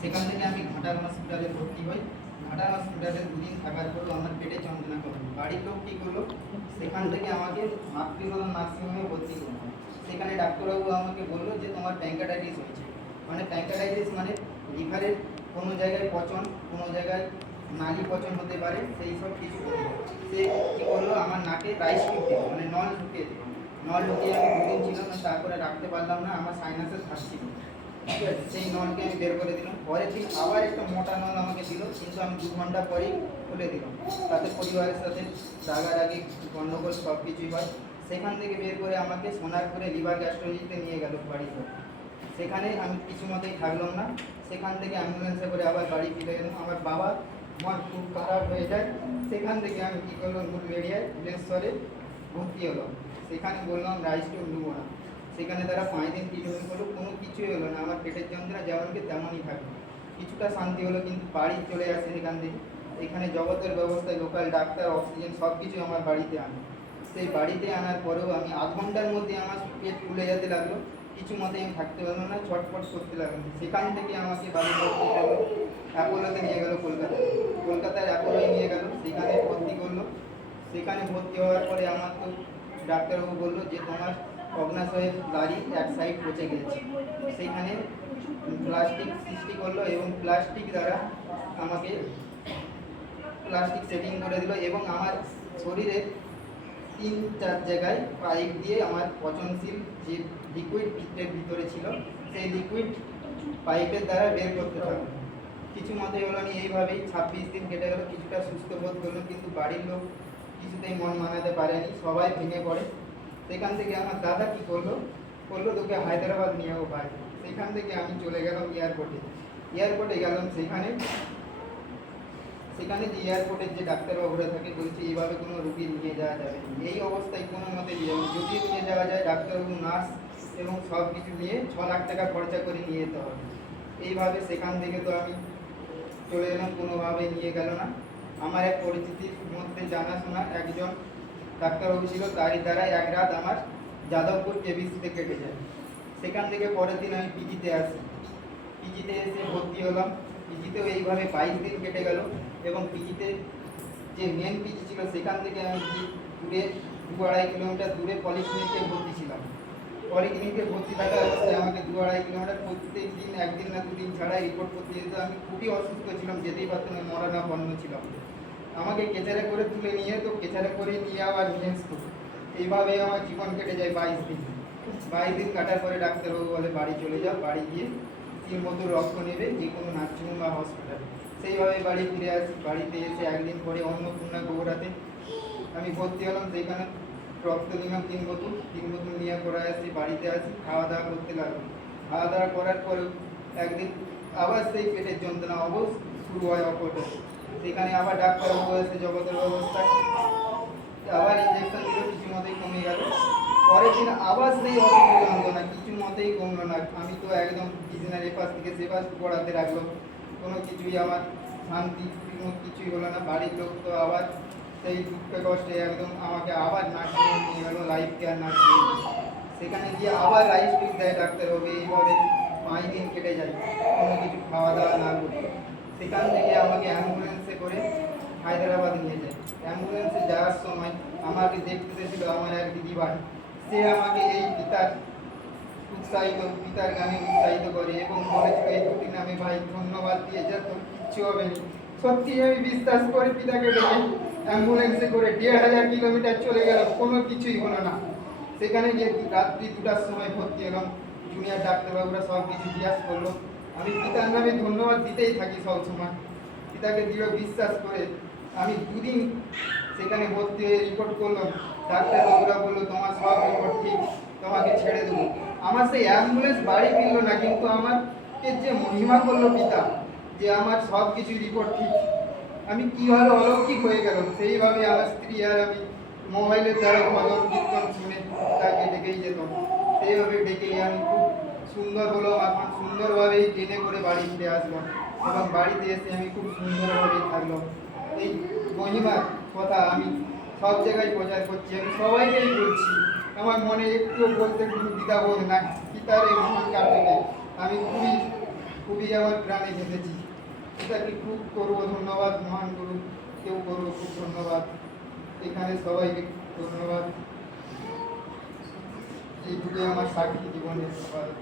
সেখান থেকে আমি ঘাটাল হসপিটালে ভর্তি হই। ঘাটাল হসপিটালে 2 দিন থাকার পরও আমার পেটে যন্ত্রণা কমে। বাড়ির লোক কী করলো, সেখান থেকে আমাকে মাতৃসদন নার্সিংহোমে ভর্তি করলো। সেখানে ডাক্তারবাবু আমাকে বললো যে তোমার প্যাঙ্কাটাইটিস হয়েছে। মানে প্যাঙ্কাটাইটিস মানে লিভারের কোনো জায়গায় পচন, কোনো জায়গায় নালী পচন হতে পারে, সেই সব কিছু বললো। সে কী করলো, আমার নাকে রাইস টিউব দিল, মানে নল ঢুকিয়ে দিল। নল ঢুকিয়ে আমি 2 দিন ছিল না, তারপরে রাখতে পারলাম না, আমার সাইনাসের থাকছিল। ঠিক আছে, সেই নলকে আমি বের করে দিলাম। পরের দিন আবার একটা মোটা নল আমাকে দিল, কিন্তু আমি 2 ঘন্টা পরেই খুলে দিলাম। তাতে পরিবারের সাথে রাগারাগি গণ্ডগোল সব কিছুই হয়। সেখান থেকে বের করে আমাকে সোনারপুরে লিভার গ্যাস্ট্রোলজিতে নিয়ে গেল বাড়িতে। সেখানে আমি কিছু মতেই থাকলাম না। সেখান থেকে অ্যাম্বুলেন্সে করে আবার বাড়ি ফিরে এলাম। আমার বাবা মন খুব খারাপ হয়ে যায়। সেখান থেকে আমি কী করলাম, উলবেড়িয়ায় ভুবনেশ্বরে ভর্তি হলাম। সেখানে বললাম রাইস টিউব নেবো না। সেখানে তারা 5 দিন ট্রিটমেন্ট করলো, কোনো কিছুই হলো না। আমার পেটের যন্ত্রণা যেমনকি তেমনই থাকলো। কিছুটা শান্তি হলো, কিন্তু বাড়ি চলে আসে সেখান থেকে। এখানে জগতের ব্যবস্থায় লোকাল ডাক্তার, অক্সিজেন সব কিছু আমার বাড়িতে আনে। সেই বাড়িতে আনার পরেও আমি আধ ঘন্টার মধ্যে আমার পেট ফুলে যেতে লাগলো। কিছু মতে আমি থাকতে পারলাম না, ছটফট করতে লাগলাম। সেখান থেকে আমাকে বাড়ি ভর্তি করলো, অ্যাপোলোতে নিয়ে গেলো কলকাতায়। কলকাতায় অ্যাপোলোয় নিয়ে গেল, সেখানে ভর্তি করলো। সেখানে ভর্তি হওয়ার পরে আমার তো ডাক্তারবাবু বললো যে তোমার অগ্নাশয়ের নাড়ি এক সাইড পচে গেছে। সেখানে প্লাস্টিক সৃষ্টি করলো এবং প্লাস্টিক দ্বারা আমাকে প্লাস্টিক সেটিং করে দিল এবং আমার শরীরের 3-4 জায়গায় পাইপ দিয়ে আমার পচনশীল যে লিকুইড পেটের ভিতরে ছিল, সেই লিকুইড পাইপের দ্বারা বের করতে থাকলো। কিছু মতে হলো না, এইভাবেই 26 দিন কেটে গেল। কিছুটা সুস্থ বোধ করলো, কিন্তু বাড়ির লোক কিছুতেই মন মানাতে পারেনি, সবাই ভেঙে পড়ে। সেখান থেকে আমার দাদা কী করলো, তোকে হায়দ্রাবাদ নিয়ে যাবো ভাই। সেখান থেকে আমি চলে গেলাম এয়ারপোর্টে গেলাম। সেখানে যে এয়ারপোর্টের যে ডাক্তারবাবুরা থাকে বলছে এইভাবে কোনো রুগী নিয়ে যাওয়া যাবে না। এই অবস্থায় কোনো মতে যদি নিয়ে যাওয়া যায়, ডাক্তারবাবু, নার্স এবং সব কিছু নিয়ে 6 লাখ টাকা খরচা করে নিয়ে যেতে হবে। এইভাবে সেখান থেকে তো আমি চলে এলাম, কোনোভাবে নিয়ে গেল না। আমার এক পরিচিতির মধ্যে জানাশোনা একজন ডাক্তারবাবু ছিল, তারই দ্বারা এক রাত আমার যাদবপুর কেবিসিতে কেটে যায়। সেখান থেকে পরের দিন আমি পিজিতে আসি। পিজিতে এসে ভর্তি হলাম। পিজিতেও এইভাবে 22 দিন কেটে গেল এবং পিজিতে যে মেন পিজি ছিল সেখান থেকে আমি দূরে 2-2.5 কিলোমিটার দূরে পলিক্লিনিকে ভর্তি ছিলাম। পলিক্লিনিকে ভর্তি থাকা অবস্থায় আমাকে 2-2.5 কিলোমিটার প্রত্যেক দিন 1 দিন না 2 দিন ছাড়া রিপোর্ট করতে যেত। আমি খুবই অসুস্থ ছিলাম, যেতেই পারতাম না, মরণাপন্ন ছিলাম। আমাকে কেচারে করে তুলে নিয়ে তো কেচারে করে নিয়ে আবার নিয়ে আসতো। এইভাবে আমার জীবন কেটে যায় 22 দিন। 22 দিন কাটার পরে ডাক্তারবাবু বলে বাড়ি চলে যাও। বাড়ি গিয়ে 3 মতো রক্ত নেবে যে কোনো নার্সিংহোম বা হসপিটাল। সেইভাবে বাড়ি ফিরে আসি। বাড়িতে এসে 1 দিন পরে অন্নপূর্ণা গৌড়াতে আমি ভর্তি হলাম। সেইখানে রক্ত নিলাম 3 বোতল নিয়ে করে আসি। বাড়িতে আসি, খাওয়া দাওয়া করতে লাগলাম। খাওয়া দাওয়া করার পরেও একদিন আবার সেই পেটের যন্ত্রণা শুরু হয় অপরটা। সেখানে আবার ডাক্তারবাবু এসে জগতের ব্যবস্থায় আবার ইঞ্জেকশন দিল, কিছু মতেই কমে গেল। পরের দিন আবার সেই অসুবিধা হলো না, কিছু মতেই কমলো না। আমি তো একদম বিছানার এপাশ থেকে সেপাশ পড়াতে রাখলো, কোনো কিছুই আমার শান্তি, কোনো কিছুই হলো না। বাড়ির লোক তো আবার সেই দুঃখে কষ্টে একদম আমাকে আবার নার্সিংহোমে নিয়ে গেলো, লাইফ কেয়ার নার্সিংহোম। সেখানে গিয়ে আবার রাইস টিউব দেয় ডাক্তারবাবু। এইভাবে 5 দিন কেটে যায় কোনো কিছু খাওয়া দাওয়া না করে। সেখান থেকে আমাকে অ্যাম্বুলেন্সে করে হায়দ্রাবাদ নিয়ে যায়। অ্যাম্বুলেন্সে যাওয়ার সময় আমাকে দেখতে এসেছিল আমার এক দিদিভাই। সে আমাকে এই পিতার গানে উৎসাহিত করে এবং বলেছিল এই দুটি নামে ভাই ধন্যবাদ দিয়ে যা, তোর কিচ্ছু হবে না। সত্যি আমি বিশ্বাস করে পিতাকে ডেকে অ্যাম্বুলেন্সে করে 1,500 কিলোমিটার চলে গেল, কোনো কিছুই হলো না। সেখানে গিয়ে রাত্রি 2টার সময় ভর্তি হলাম। জুনিয়র ডাক্তারবাবুরা সব কিছু জিজ্ঞাসা করলো। আমি পিতার নামে ধন্যবাদ দিতেই থাকি সবসময়। পিতাকে দৃঢ় বিশ্বাস করে আমি 2 দিন সেখানে ভর্তি হয়ে রিপোর্ট করলাম। ডাক্তারবাবুরা বললো তোমার সব রিপোর্ট ঠিক, তোমাকে ছেড়ে দেবো। আমার সেই অ্যাম্বুলেন্স বাড়ি ফিরল না, কিন্তু আমাকে যে মহিমা করলো পিতা, যে আমার সব কিছু রিপোর্ট ঠিক, আমি কীভাবে অলৌকিক হয়ে গেল। সেইভাবে আমার স্ত্রী আর আমি মোবাইলের দ্বারা ভজন কীর্তন শুনে তাকে ডেকেই যেতাম। সেইভাবে ডেকেই আমি খুব সুন্দর হলো, এখন সুন্দরভাবেই ট্রেনে করে বাড়ি ফিরে আসলাম এবং বাড়িতে এসে আমি খুব সুন্দরভাবেই থাকলাম। এই মহিমার কথা আমি সব জায়গায় প্রচার করছি, আমি সবাইকেই বলছি। আমার মনে একটুও বলতে কোনো দ্বিধাবোধ নাই। পিতার এই মহান কারণে আমি খুবই খুবই আমার প্রাণে কেঁদেছি। এটাকে খুব করবো ধন্যবাদ মহান গুরু, কেউ করবো খুব ধন্যবাদ, এখানে সবাইকে ধন্যবাদ। এইটুকুই আমার সাক্ষী জীবনের আপাতত।